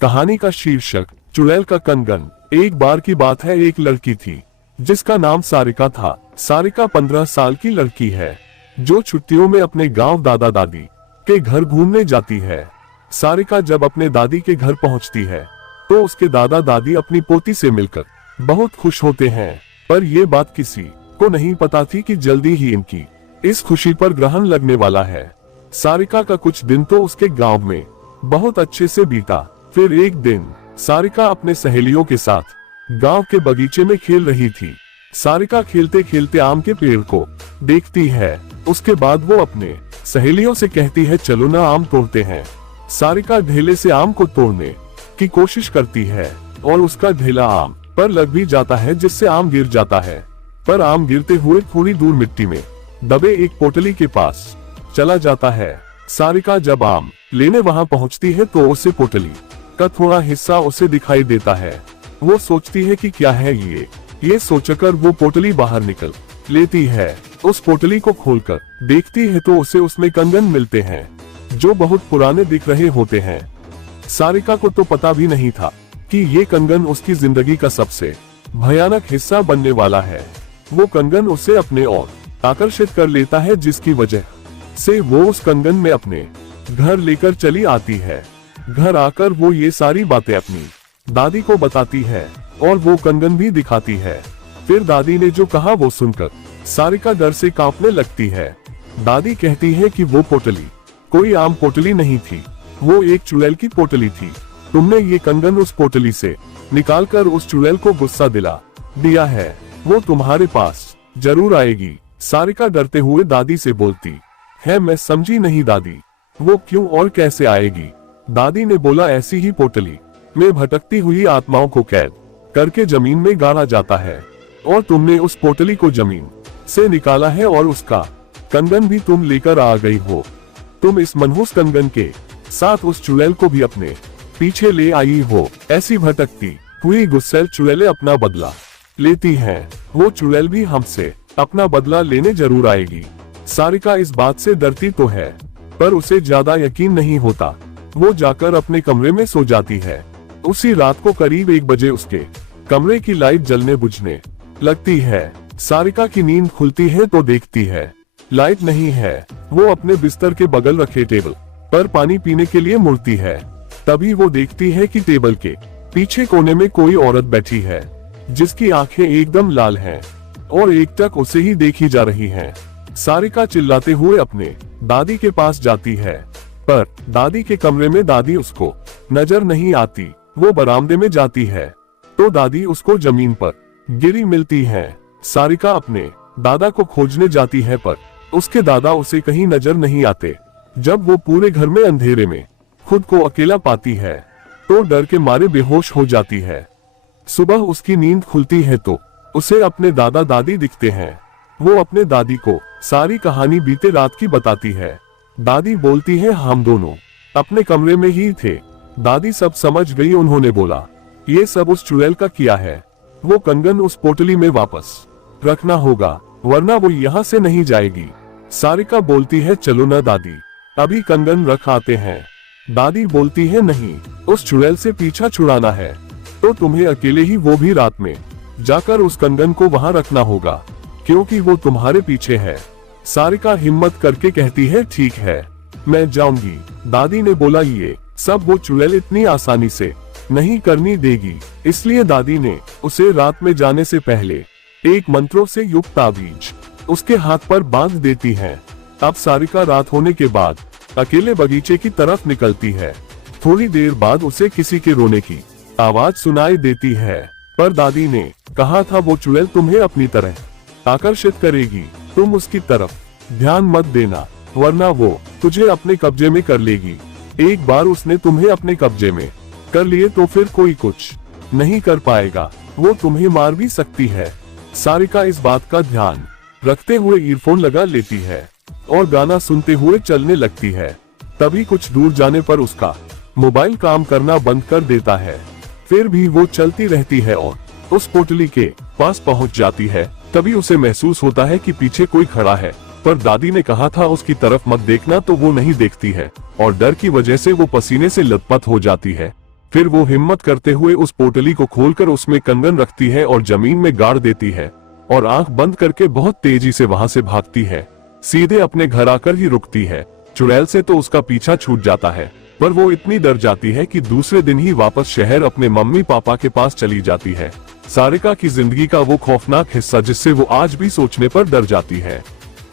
कहानी का शीर्षक चुड़ैल का कंगन। एक बार की बात है, एक लड़की थी जिसका नाम सारिका था। सारिका 15 साल की लड़की है जो छुट्टियों में अपने गांव दादा दादी के घर घूमने जाती है। सारिका जब अपने दादी के घर पहुंचती है तो उसके दादा दादी अपनी पोती से मिलकर बहुत खुश होते हैं, पर यह बात किसी को नहीं पता थी कि जल्दी ही इनकी इस खुशी पर ग्रहण लगने वाला है। सारिका का कुछ दिन तो उसके गांव में बहुत अच्छे से बीता। फिर एक दिन सारिका अपने सहेलियों के साथ गांव के बगीचे में खेल रही थी। सारिका खेलते खेलते आम के पेड़ को देखती है। उसके बाद वो अपने सहेलियों से कहती है, चलो ना आम तोड़ते हैं। सारिका ढेले से आम को तोड़ने की कोशिश करती है और उसका ढेला आम पर लग भी जाता है, जिससे आम गिर जाता है। पर आम गिरते हुए थोड़ी दूर मिट्टी में दबे एक पोटली के पास चला जाता है। सारिका जब आम लेने वहां पहुंचती है तो उसे पोटली का थोड़ा हिस्सा उसे दिखाई देता है। वो सोचती है कि क्या है ये सोचकर वो पोटली बाहर निकल लेती है। उस पोटली को खोलकर देखती है तो उसे उसमें कंगन मिलते हैं जो बहुत पुराने दिख रहे होते हैं। सारिका को तो पता भी नहीं था कि ये कंगन उसकी जिंदगी का सबसे भयानक हिस्सा बनने वाला है। वो कंगन उसे अपने ओर आकर्षित कर लेता है, जिसकी वजह से वो उस कंगन में अपने घर लेकर चली आती है। घर आकर वो ये सारी बातें अपनी दादी को बताती है और वो कंगन भी दिखाती है। फिर दादी ने जो कहा वो सुनकर सारिका डर से कांपने लगती है। दादी कहती है कि वो पोटली कोई आम पोटली नहीं थी, वो एक चुड़ैल की पोटली थी। तुमने ये कंगन उस पोटली से निकालकर उस चुड़ैल को गुस्सा दिला दिया है, वो तुम्हारे पास जरूर आएगी। सारिका डरते हुए दादी से बोलती है, मैं समझी नहीं दादी, वो क्यों और कैसे आएगी? दादी ने बोला, ऐसी ही पोटली में भटकती हुई आत्माओं को कैद करके जमीन में गाड़ा जाता है और तुमने उस पोटली को जमीन से निकाला है और उसका कंगन भी तुम लेकर आ गई हो। तुम इस मनहूस कंगन के साथ उस चुड़ैल को भी अपने पीछे ले आई हो। ऐसी भटकती हुई गुस्सैल चुड़ैलें अपना बदला लेती हैं। वो चुड़ैल भी हमसे अपना बदला लेने जरूर आएगी। सारिका इस बात से डरती तो है, पर उसे ज्यादा यकीन नहीं होता। वो जाकर अपने कमरे में सो जाती है। उसी रात को करीब 1 बजे उसके कमरे की लाइट जलने बुझने लगती है। सारिका की नींद खुलती है तो देखती है लाइट नहीं है। वो अपने बिस्तर के बगल रखे टेबल पर पानी पीने के लिए मुड़ती है। तभी वो देखती है कि टेबल के पीछे कोने में कोई औरत बैठी है जिसकी आंखें एकदम लाल हैं और एकटक उसे ही देखी जा रही हैं। सारिका चिल्लाते हुए अपने दादी के पास जाती है, पर दादी के कमरे में दादी उसको नजर नहीं आती। वो बरामदे में जाती है तो दादी उसको जमीन पर गिरी मिलती है। सारिका अपने दादा को खोजने जाती है, पर उसके दादा उसे कहीं नजर नहीं आते। जब वो पूरे घर में अंधेरे में खुद को अकेला पाती है तो डर के मारे बेहोश हो जाती है। सुबह उसकी नींद खुलती है तो उसे अपने दादा दादी दिखते हैं। वो अपने दादी को सारी कहानी बीते रात की बताती है। दादी बोलती है, हम दोनों अपने कमरे में ही थे। दादी सब समझ गई। उन्होंने बोला, ये सब उस चुड़ैल का किया है। वो कंगन उस पोटली में वापस रखना होगा, वरना वो यहाँ से नहीं जाएगी। सारिका बोलती है, चलो ना दादी, अभी कंगन रख आते हैं। दादी बोलती है, नहीं, उस चुड़ैल से पीछा छुड़ाना है तो तुम्हें अकेले ही, वो भी रात में, जाकर उस कंगन को वहां रखना होगा, क्योंकि वो तुम्हारे पीछे है। सारिका हिम्मत करके कहती है, ठीक है, मैं जाऊंगी। दादी ने बोला, ये सब वो चुड़ैल इतनी आसानी से नहीं करनी देगी, इसलिए दादी ने उसे रात में जाने से पहले एक मंत्रों से युक्त ताबीज उसके हाथ पर बांध देती है। अब सारिका रात होने के बाद अकेले बगीचे की तरफ निकलती है। थोड़ी देर बाद उसे किसी के रोने की आवाज सुनाई देती है, पर दादी ने कहा था वो चुड़ैल तुम्हें अपनी तरह आकर्षित करेगी, तुम उसकी तरफ ध्यान मत देना, वरना वो तुझे अपने कब्जे में कर लेगी। एक बार उसने तुम्हें अपने कब्जे में कर लिए तो फिर कोई कुछ नहीं कर पाएगा, वो तुम्हें मार भी सकती है। सारिका इस बात का ध्यान रखते हुए ईयरफोन लगा लेती है और गाना सुनते हुए चलने लगती है। तभी कुछ दूर जाने पर उसका मोबाइल काम करना बंद कर देता है। फिर भी वो चलती रहती है और उस पोटली के पास पहुंच जाती है। तभी उसे महसूस होता है कि पीछे कोई खड़ा है, पर दादी ने कहा था उसकी तरफ मत देखना, तो वो नहीं देखती है और डर की वजह से वो पसीने से लथपथ हो जाती है। फिर वो हिम्मत करते हुए उस पोटली को खोलकर उसमें कंगन रखती है और जमीन में गाड़ देती है और आंख बंद करके बहुत तेजी से वहां से भागती है। सीधे अपने घर आकर ही रुकती है। चुड़ैल से तो उसका पीछा छूट जाता है, पर वो इतनी डर जाती है कि दूसरे दिन ही वापस शहर अपने मम्मी पापा के पास चली जाती है। सारिका की जिंदगी का वो खौफनाक हिस्सा जिससे वो आज भी सोचने पर डर जाती है।